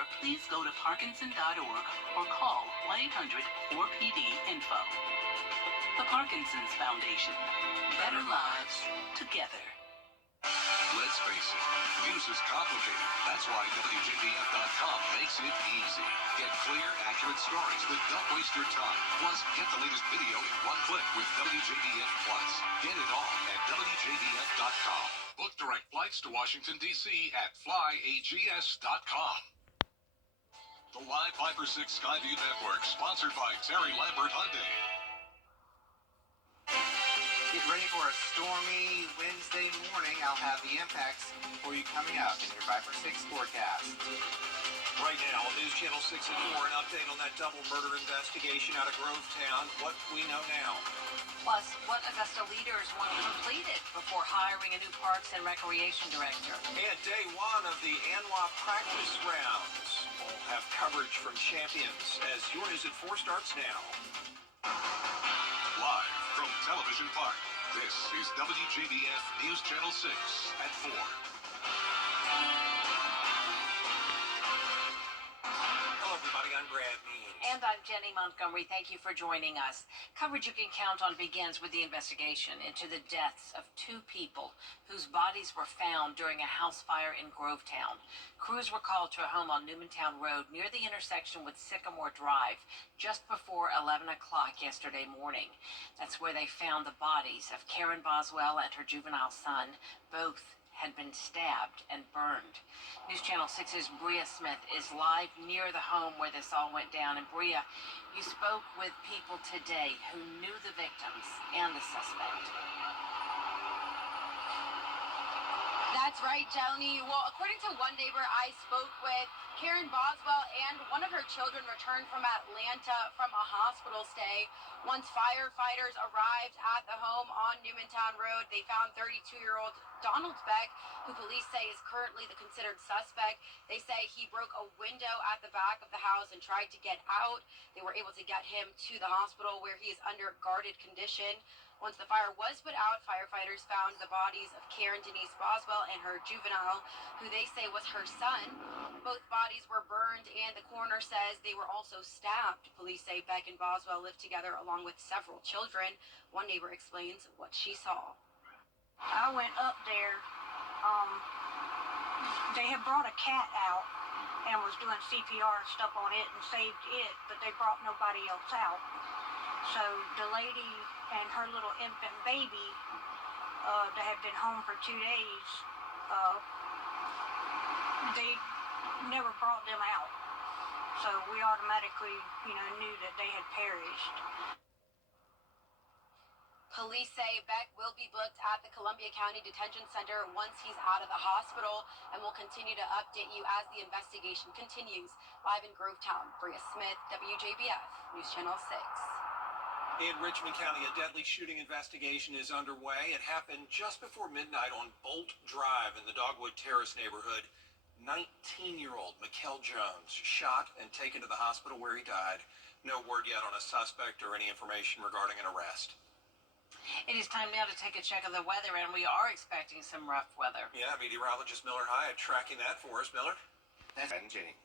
more, please go to Parkinson.org or call 1-800-4PD-INFO. The Parkinson's Foundation. Better lives together. Let's face it, news is complicated. That's why WJBF.com makes it easy. Get clear, accurate stories that don't waste your time. Plus, get the latest video in one click with WJBF Plus. Get it all at WJBF.com. Book direct flights to Washington, D.C. at flyags.com. The Live 5 for 6 Skyview Network, sponsored by Terry Lambert Hyundai. Get ready for a stormy Wednesday morning. I'll have the impacts for you coming up in your 5 for 6 forecast. Right now, News Channel 6 and 4, an update on that double murder investigation out of Grovetown. What we know now. Plus, what Augusta leaders want completed before hiring a new Parks and Recreation director. And day one of the ANWA practice rounds. We'll have coverage from champions as your News at 4 starts now. Live from Television Park, this is WJBF News Channel 6 at 4. Hello, everybody. I'm Brad Means. And I'm Jenny Montgomery. Thank you for joining us. Coverage you can count on begins with the investigation into the deaths of 2 people whose bodies were found during a house fire in Grovetown. Crews were called to a home on Newmantown Road near the intersection with Sycamore Drive just before 11 o'clock yesterday morning. That's where they found the bodies of Karen Boswell and her juvenile son. Both had been stabbed and burned. News Channel 6's Bria Smith is live near the home where this all went down. And Bria, you spoke with people today who knew the victims and the suspect. That's right, Jelani. Well, according to one neighbor I spoke with, Karen Boswell and one of her children returned from Atlanta from a hospital stay. Once firefighters arrived at the home on Newmantown Road, they found 32-year-old Donald Beck, who police say is currently the considered suspect. They say he broke a window at the back of the house and tried to get out. They were able to get him to the hospital where he is under guarded condition. Once the fire was put out, firefighters found the bodies of Karen Denise Boswell and her juvenile, who they say was her son. Both bodies were burned, and the coroner says they were also stabbed. Police say Beck and Boswell lived together along with several children. One neighbor explains what she saw. I went up there. They had brought a cat out and was doing CPR and stuff on it and saved it, but they brought nobody else out. So the lady and her little infant baby that had been home for 2 days, they never brought them out. So we automatically, knew that they had perished. Police say Beck will be booked at the Columbia County Detention Center once he's out of the hospital, and will continue to update you as the investigation continues. Live in Grovetown, Bria Smith, WJBF, News Channel 6. In Richmond County, a deadly shooting investigation is underway. It happened just before midnight on Bolt Drive in the Dogwood Terrace neighborhood. 19-year-old Mikkel Jones shot and taken to the hospital where he died. No word yet on a suspect or any information regarding an arrest. It is time now to take a check of the weather, and we are expecting some rough weather. Yeah, meteorologist Miller Hyatt tracking that for us. Miller? That's Jenny.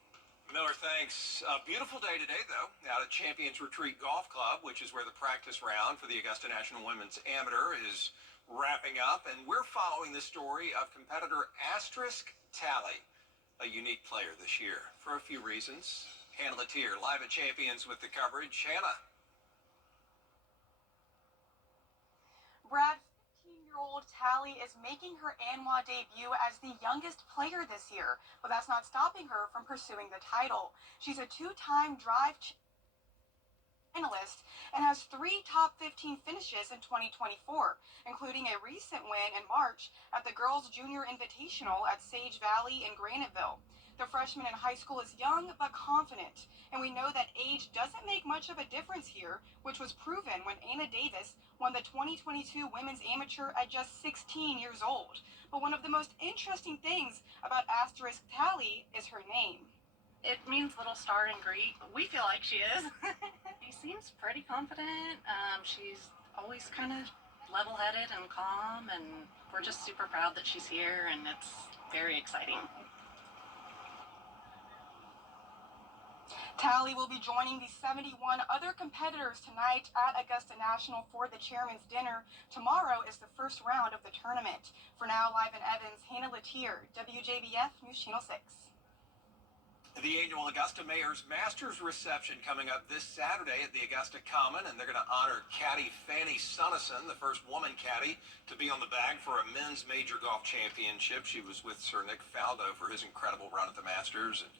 Miller, thanks. A beautiful day today, though, out at Champions Retreat Golf Club, which is where the practice round for the Augusta National Women's Amateur is wrapping up. And we're following the story of competitor Asterisk Tally, a unique player this year, for a few reasons. Hannah Latier, live at Champions with the coverage. Hannah. Brad, 15-year-old Tally is making her ANWA debut as the youngest player this year, but that's not stopping her from pursuing the title. She's a 2-time drive finalist and has 3 top 15 finishes in 2024, including a recent win in March at the Girls Junior Invitational at Sage Valley in Graniteville. The freshman in high school is young but confident, and we know that age doesn't make much of a difference here, which was proven when Anna Davis won the 2022 Women's Amateur at just 16 years old. But one of the most interesting things about Asterisk Tally is her name. It means little star in Greek. We feel like she is. She seems pretty confident. She's always kind of level-headed and calm, and we're just super proud that she's here, and it's very exciting. Tally will be joining the 71 other competitors tonight at Augusta National for the Chairman's Dinner. Tomorrow is the first round of the tournament. For now, live in Evans, Hannah Latier, WJBF News Channel 6. The annual Augusta Mayor's Masters reception coming up this Saturday at the Augusta Common, and they're going to honor caddy Fanny Sunnison, the first woman caddy to be on the bag for a men's major golf championship. She was with Sir Nick Faldo for his incredible run at the Masters and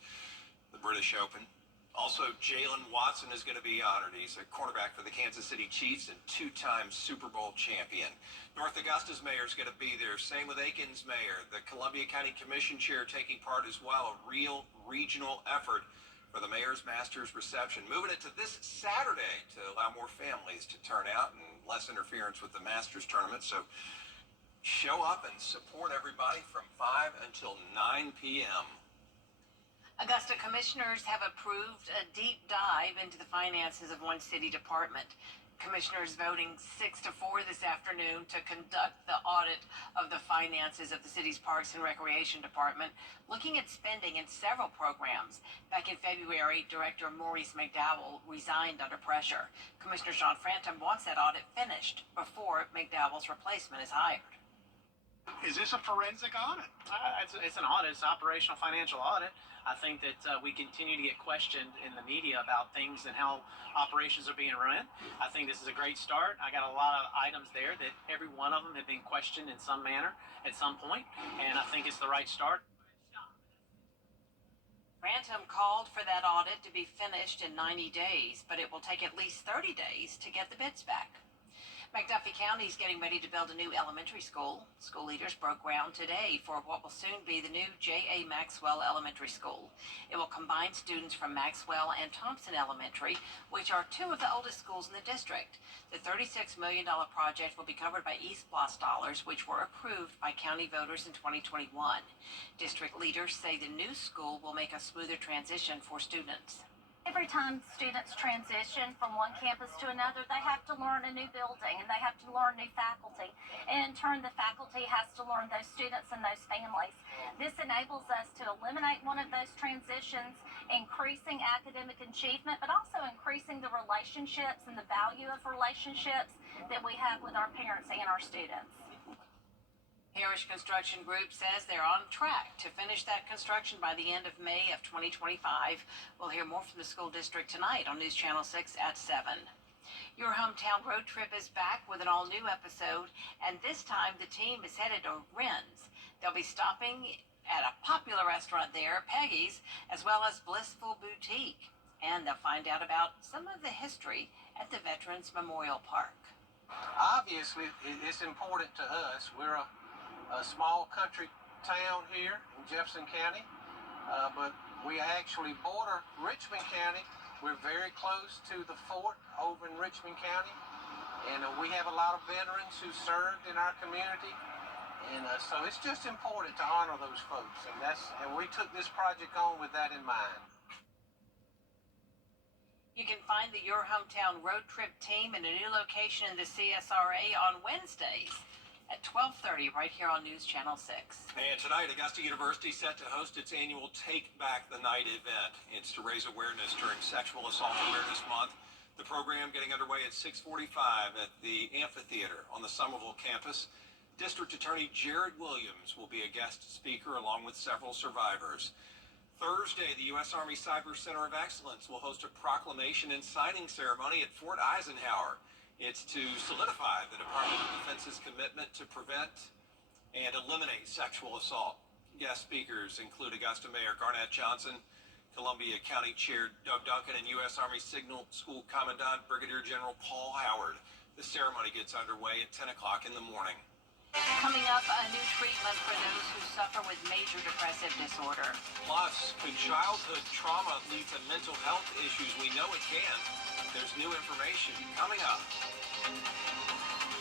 the British Open. Also, Jalen Watson is going to be honored. He's a cornerback for the Kansas City Chiefs and two-time Super Bowl champion. North Augusta's mayor is going to be there. Same with Aiken's mayor. The Columbia County Commission chair taking part as well. A real regional effort for the Mayor's Masters reception. Moving it to this Saturday to allow more families to turn out and less interference with the Masters tournament. So show up and support everybody from 5 until 9 p.m. Augusta commissioners have approved a deep dive into the finances of one city department. Commissioners voting 6-4 this afternoon to conduct the audit of the finances of the city's Parks and Recreation Department, looking at spending in several programs. Back in February, Director Maurice McDowell resigned under pressure. Commissioner John Frantum wants that audit finished before McDowell's replacement is hired. Is this a forensic audit? It's an audit. It's an operational financial audit. I think that we continue to get questioned in the media about things and how operations are being run. I think this is a great start. I got a lot of items there that every one of them have been questioned in some manner at some point, and I think it's the right start. Frantum called for that audit to be finished in 90 days, but it will take at least 30 days to get the bids back. McDuffie County is getting ready to build a new elementary school. School leaders broke ground today for what will soon be the new J.A. Maxwell Elementary School. It will combine students from Maxwell and Thompson Elementary, which are two of the oldest schools in the district. The $36 million project will be covered by East Bloss dollars, which were approved by county voters in 2021. District leaders say the new school will make a smoother transition for students. Every time students transition from one campus to another, they have to learn a new building and they have to learn new faculty. And in turn, the faculty has to learn those students and those families. This enables us to eliminate one of those transitions, increasing academic achievement, but also increasing the relationships and the value of relationships that we have with our parents and our students. Harris Construction Group says they're on track to finish that construction by the end of May of 2025. We'll hear more from the school district tonight on News Channel 6 at 7. Your Hometown Road Trip is back with an all-new episode, and this time the team is headed to Rennes. They'll be stopping at a popular restaurant there, Peggy's, as well as Blissful Boutique. And they'll find out about some of the history at the Veterans Memorial Park. Obviously, it's important to us. We're a small country town here in Jefferson County, but we actually border Richmond County. We're very close to the fort over in Richmond County, and we have a lot of veterans who served in our community, and so it's just important to honor those folks, and we took this project on with that in mind. You can find the Your Hometown Road Trip team in a new location in the CSRA on Wednesdays at 12:30 right here on News Channel 6. And tonight, Augusta University is set to host its annual Take Back the Night event. It's to raise awareness during Sexual Assault Awareness Month. The program getting underway at 6:45 at the amphitheater on the Somerville campus. District Attorney Jared Williams will be a guest speaker along with several survivors. Thursday, the U.S. Army Cyber Center of Excellence will host a proclamation and signing ceremony at Fort Eisenhower. It's to solidify the Department of Defense's commitment to prevent and eliminate sexual assault. Guest speakers include Augusta Mayor Garnett Johnson, Columbia County Chair Doug Duncan, and U.S. Army Signal School Commandant Brigadier General Paul Howard. The ceremony gets underway at 10 o'clock in the morning. Coming up, a new treatment for those who suffer with major depressive disorder. Plus, could childhood trauma lead to mental health issues? We know it can. There's new information coming up.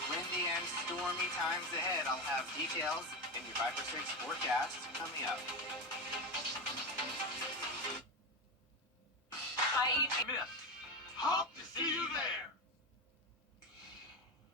Windy and stormy times ahead. I'll have details in your 5 for 6 forecast coming up. Smith, hope to see you there.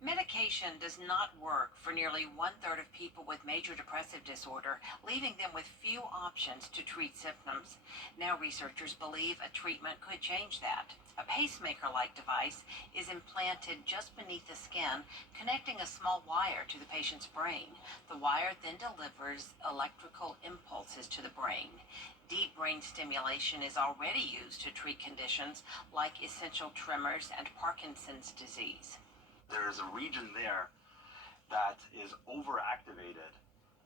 Medication medication does not work for nearly 1/3 of people with major depressive disorder, leaving them with few options to treat symptoms. Now researchers believe a treatment could change that. A pacemaker-like device is implanted just beneath the skin, connecting a small wire to the patient's brain. The wire then delivers electrical impulses to the brain. Deep brain stimulation is already used to treat conditions like essential tremors and Parkinson's disease. There's a region there that is overactivated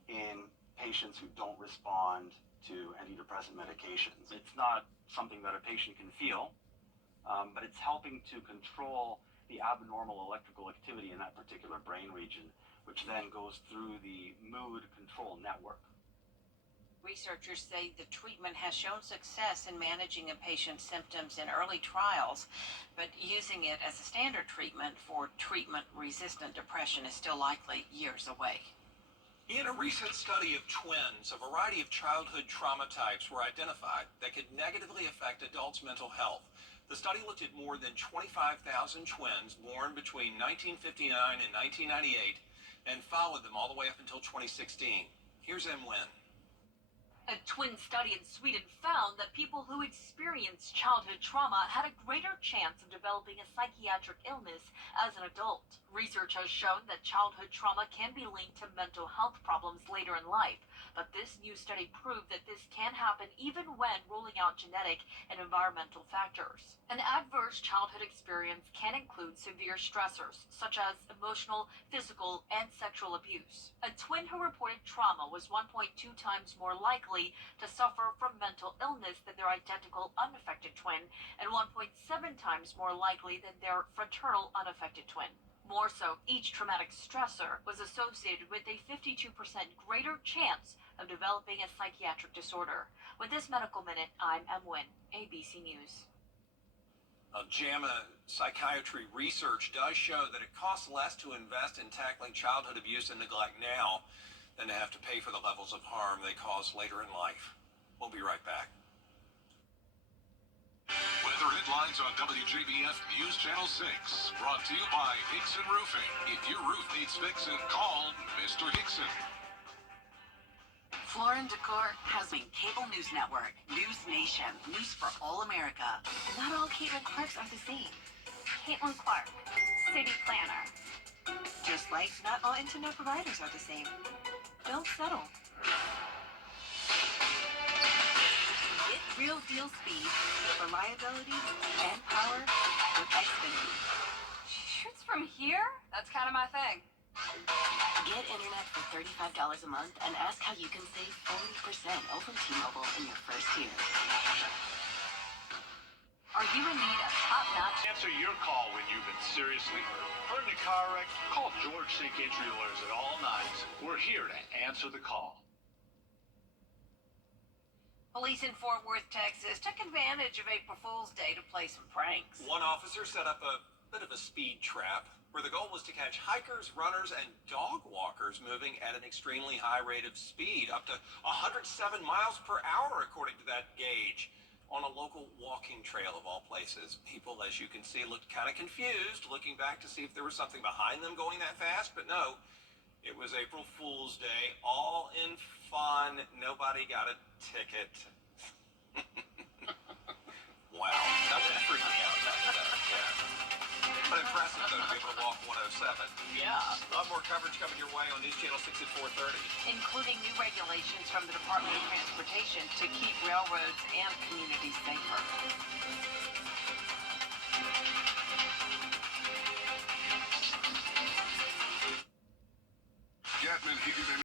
in patients who don't respond to antidepressant medications. It's not something that a patient can feel, but it's helping to control the abnormal electrical activity in that particular brain region, which then goes through the mood control network. Researchers say the treatment has shown success in managing a patient's symptoms in early trials, but using it as a standard treatment for treatment-resistant depression is still likely years away. In a recent study of twins, a variety of childhood trauma types were identified that could negatively affect adults' mental health. The study looked at more than 25,000 twins born between 1959 and 1998 and followed them all the way up until 2016. Here's M. Wynn. A twin study in Sweden found that people who experienced childhood trauma had a greater chance of developing a psychiatric illness as an adult. Research has shown that childhood trauma can be linked to mental health problems later in life, but this new study proved that this can happen even when ruling out genetic and environmental factors. An adverse childhood experience can include severe stressors, such as emotional, physical, and sexual abuse. A twin who reported trauma was 1.2 times more likely to suffer from mental illness than their identical unaffected twin, and 1.7 times more likely than their fraternal unaffected twin. More so, each traumatic stressor was associated with a 52% greater chance of developing a psychiatric disorder. With this Medical Minute, I'm M. Wynn, ABC News. JAMA psychiatry research does show that it costs less to invest in tackling childhood abuse and neglect now than to have to pay for the levels of harm they cause later in life. We'll be right back. Weather headlines on WJBF News Channel 6. Brought to you by Hickson Roofing. If your roof needs fixing, call Mr. Hickson. Floor & Decor has a cable news network, News Nation, news for all America. Not all Caitlin Clarks are the same. Caitlin Clark, city planner. Just like not all internet providers are the same. Don't settle. Get real deal speed, reliability, and power with Xfinity. She shoots from here? That's kind of my thing. Get internet for $35 a month and ask how you can save 40% over T-Mobile in your first year. Are you in need of top-notch? Answer your call when you've been seriously hurt. Hurt in a car wreck? Call George Sink Injury Lawyers at all nights. We're here to answer the call. Police in Fort Worth, Texas took advantage of April Fool's Day to play some pranks. One officer set up a bit of a speed trap where the goal was to catch hikers, runners, and dog walkers moving at an extremely high rate of speed, up to 107 miles per hour, according to that gauge, on a local walking trail of all places. People, as you can see, looked kind of confused, looking back to see if there was something behind them going that fast, but no. It was April Fool's Day, all in fun. Nobody got a ticket. Wow, that would freak me out. Yeah. But impressive, though, to be able to walk 107. Yeah. A lot more coverage coming your way on News Channel 6 at 4:30. Including new regulations from the Department of Transportation to keep railroads and communities safer. Gatman Heating and